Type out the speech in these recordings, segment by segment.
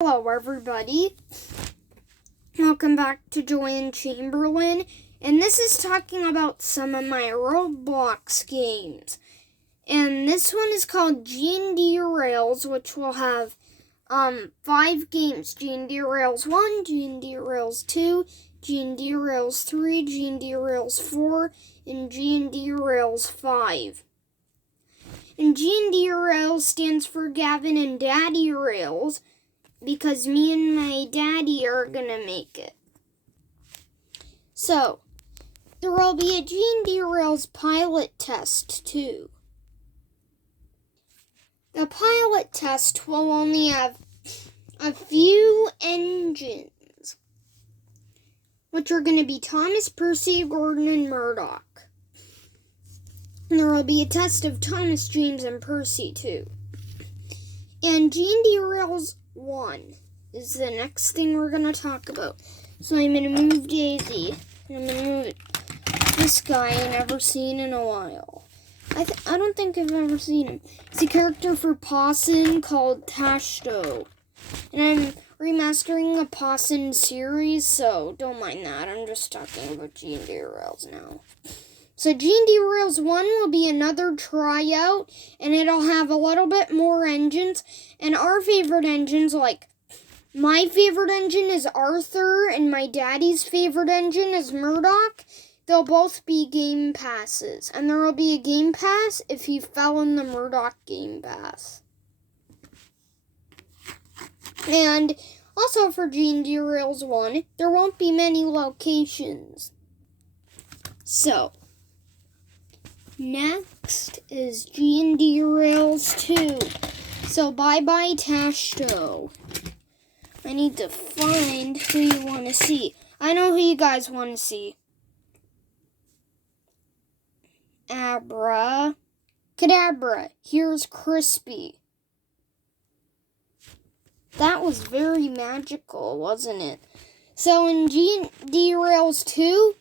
Hello everybody, welcome back to Joanne Chamberlain, and this is talking about some of my Roblox games. And this one is called G&D Rails, which will have 5 games: G&D Rails 1, G&D Rails 2, G&D Rails 3, G&D Rails 4, and G&D Rails 5. And G&D Rails stands for Gavin and Daddy Rails, because me and my daddy are gonna make it. So, there will be a G&D Rails pilot test too. The pilot test will only have a few engines, which are gonna be Thomas, Percy, Gordon, and Murdoch. And there will be a test of Thomas, James, and Percy too. And G&D Rails 1 is the next thing we're going to talk about. So I'm going to move Daisy. And I'm going to move this guy I've never seen in a while. I don't think I've ever seen him. He's a character for Pawson called Tashto. And I'm remastering a Pawson series, so don't mind that. I'm just talking about G&D Rails now. So G&D Rails 1 will be another tryout, and it'll have a little bit more engines. And our favorite engines, like my favorite engine is Arthur, and my daddy's favorite engine is Murdoch. They'll both be game passes. And there will be a game pass if you fell in the Murdoch game pass. And also for G&D Rails 1, there won't be many locations. So, next is G&D Rails 2. So bye-bye Tashto. I need to find who you want to see. I know who you guys want to see. Abra. Kadabra. Here's Crispy. That was very magical, wasn't it? So in G&D Rails 2,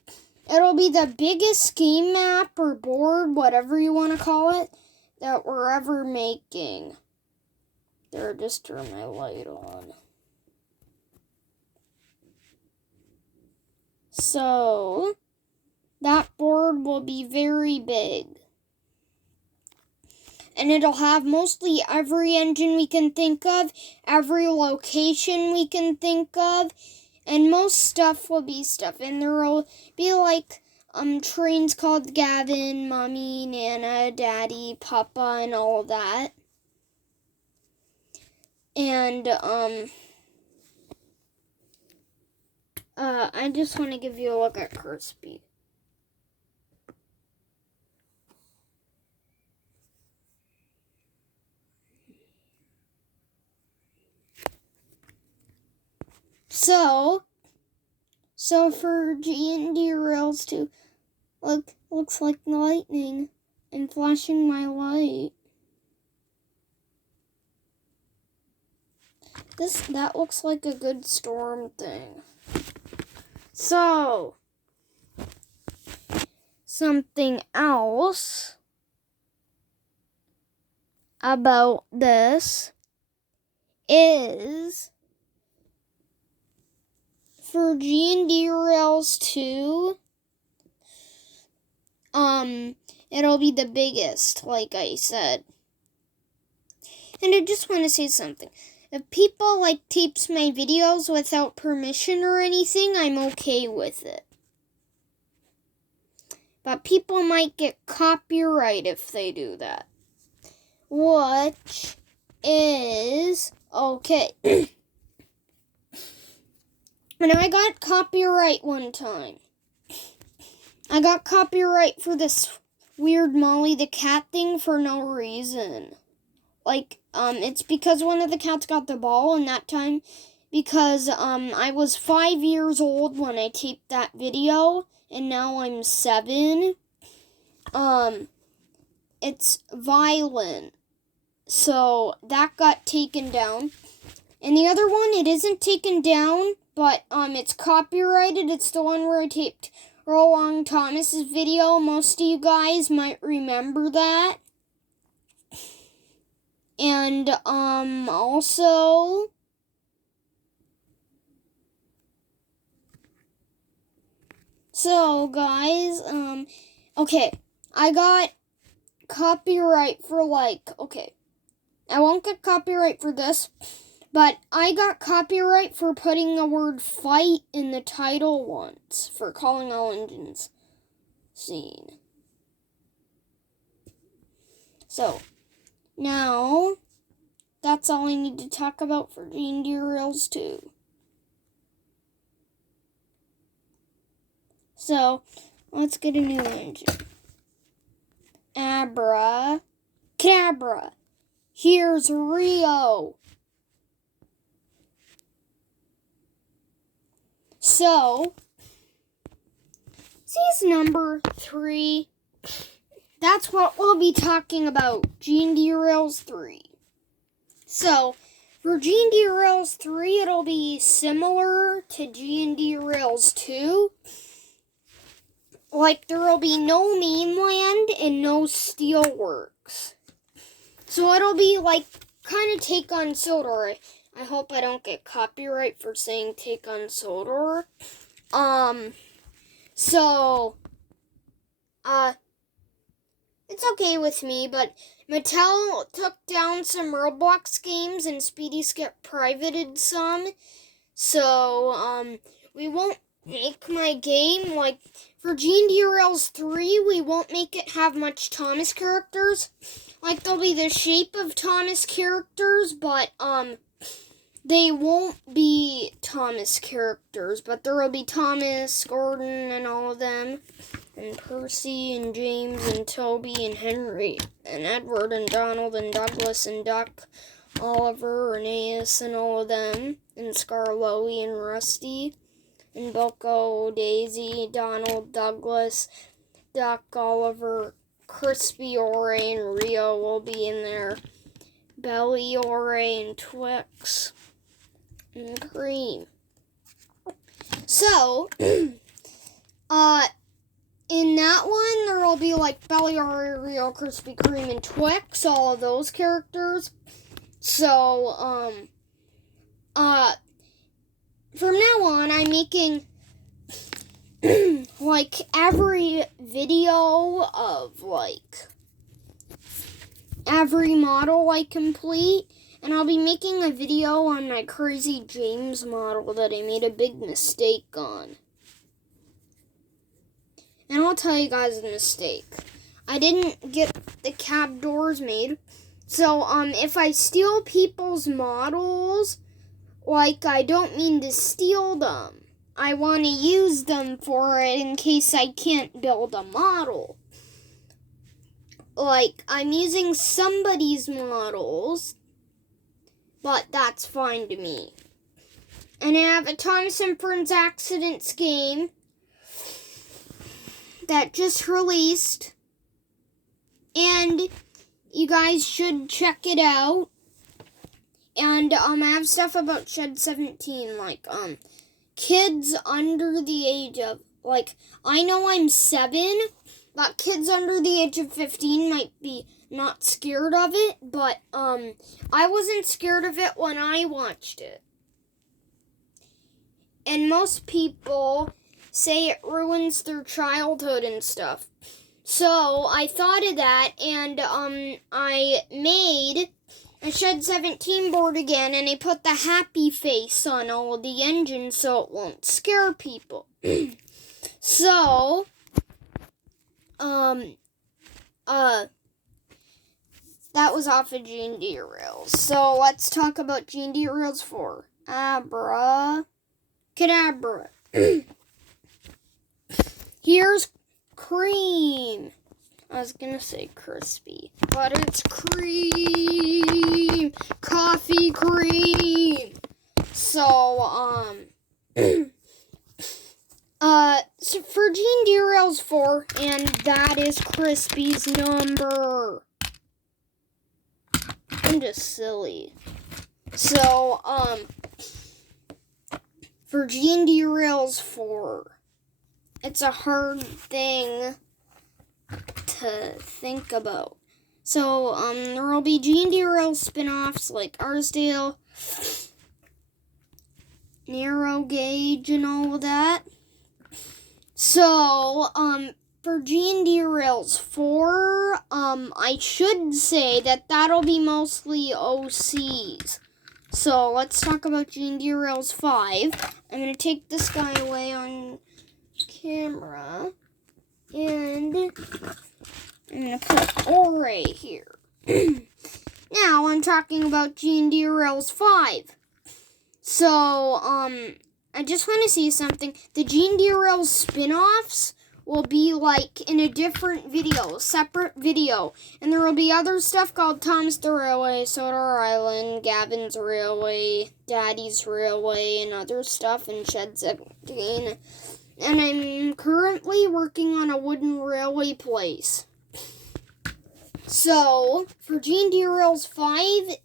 it'll be the biggest game map or board, whatever you want to call it, that we're ever making. There, just turn my light on. So, that board will be very big. And it'll have mostly every engine we can think of, every location we can think of, and most stuff will be stuff. And there will be like trains called Gavin, Mommy, Nana, Daddy, Papa, and all of that. And I just want to give you a look at Crispy. So for G&D Rails 2, looks like lightning. I'm flashing my light. That looks like a good storm thing. So, something else about this is for G&D Rails 2, it'll be the biggest, like I said. And I just want to say something. If people tapes my videos without permission or anything, I'm okay with it. But people might get copyright if they do that. Which is okay. And I got copyright one time. I got copyright for this weird Molly the Cat thing for no reason. It's because one of the cats got the ball, and that time, because I was 5 years old when I taped that video, and now I'm 7. It's violent. So that got taken down. And the other one, it isn't taken down, but it's copyrighted. It's the one where I taped Roland Thomas's video. Most of you guys might remember that. And also So, guys, okay, I got copyright for okay, I won't get copyright for this, but I got copyright for putting the word fight in the title once for Calling All Engines scene. So, now, that's all I need to talk about for G&D Rails 2. So, let's get a new engine. Abra Cadabra. Here's Rio. So, this is number 3. That's what we'll be talking about, G&D Rails 3. So, for G&D Rails 3, it'll be similar to G&D Rails 2. Like, there will be no mainland and no steelworks. So, it'll be like, kind of Take on Sodor. I hope I don't get copyright for saying Take on Sodor. It's okay with me, but Mattel took down some Roblox games and Speedy Skip privated some. So, we won't make my game, like, for G&D Rails 3, we won't make it have much Thomas characters. Like, there'll be the shape of Thomas characters, but, they won't be Thomas characters, but there will be Thomas, Gordon, and all of them, and Percy, and James, and Toby, and Henry, and Edward, and Donald, and Douglas, and Duck, Oliver, Aeneas, and all of them, and Scarloey, and Rusty, and Boko, Daisy, Donald, Douglas, Duck, Oliver, Crispy, Ore, and Rio will be in there, Belly, Ore, and Twix, and Cream. So, in that one, there will be like Belly, Ore, Rio, Krispy Kreme, and Twix, all of those characters. So, from now on, I'm making like every video of like every model I complete. And I'll be making a video on my Crazy James model that I made a big mistake on. And I'll tell you guys the mistake. I didn't get the cab doors made. So, if I steal people's models, like, I don't mean to steal them. I want to use them for it in case I can't build a model. Like, I'm using somebody's models, but that's fine to me. And I have a Thomas and Friends Accidents game that just released. And you guys should check it out. And I have stuff about Shed 17, like kids under the age of, like, I know I'm 7, but kids under the age of 15 might be not scared of it, but I wasn't scared of it when I watched it. And most people say it ruins their childhood and stuff. So I thought of that, and I made a Shed 17 board again, and I put the happy face on all of the engines so it won't scare people. So, that was off of G&D Rails. So let's talk about G&D Rails 4. Abra Cadabra. Here's Cream. I was gonna say crispy, but it's cream. Coffee cream. So, so for G&D Rails 4, and that is Crispy's number. I'm just silly. So, for G&D Rails 4, it's a hard thing to think about. So, there will be G&D Rails spin-offs like Arsdale, Narrow Gauge, and all of that. So, for G&D Rails 4, I should say that that'll be mostly OCs. So, let's talk about G&D Rails 5. I'm going to take this guy away on camera. And I'm going to put Ore here. Now, I'm talking about G&D Rails 5. So, I just want to say something. The G&D Rails spin-offs will be like in a different video, separate video. And there will be other stuff called Thomas the Railway, Soda Island, Gavin's Railway, Daddy's Railway, and other stuff in Shed 17. And I'm currently working on a wooden railway place. So, for G&D Rails 5,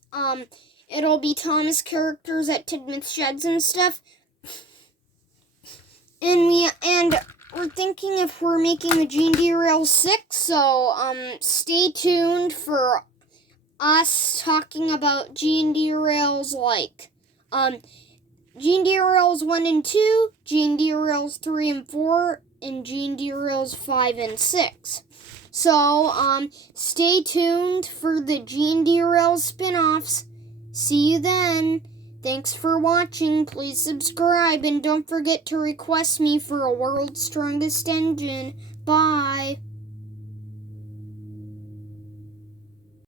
it'll be Thomas characters at Tidmouth Sheds and stuff. And we're thinking if we're making a G&D Rails 6, so stay tuned for us talking about G&D Rails like G&D Rails 1 and 2, G&D Rails 3 and 4, and G&D Rails 5 and 6. So stay tuned for the G&D Rails spin-offs. See you then. Thanks for watching. Please subscribe and don't forget to request me for a World's Strongest Engine. Bye.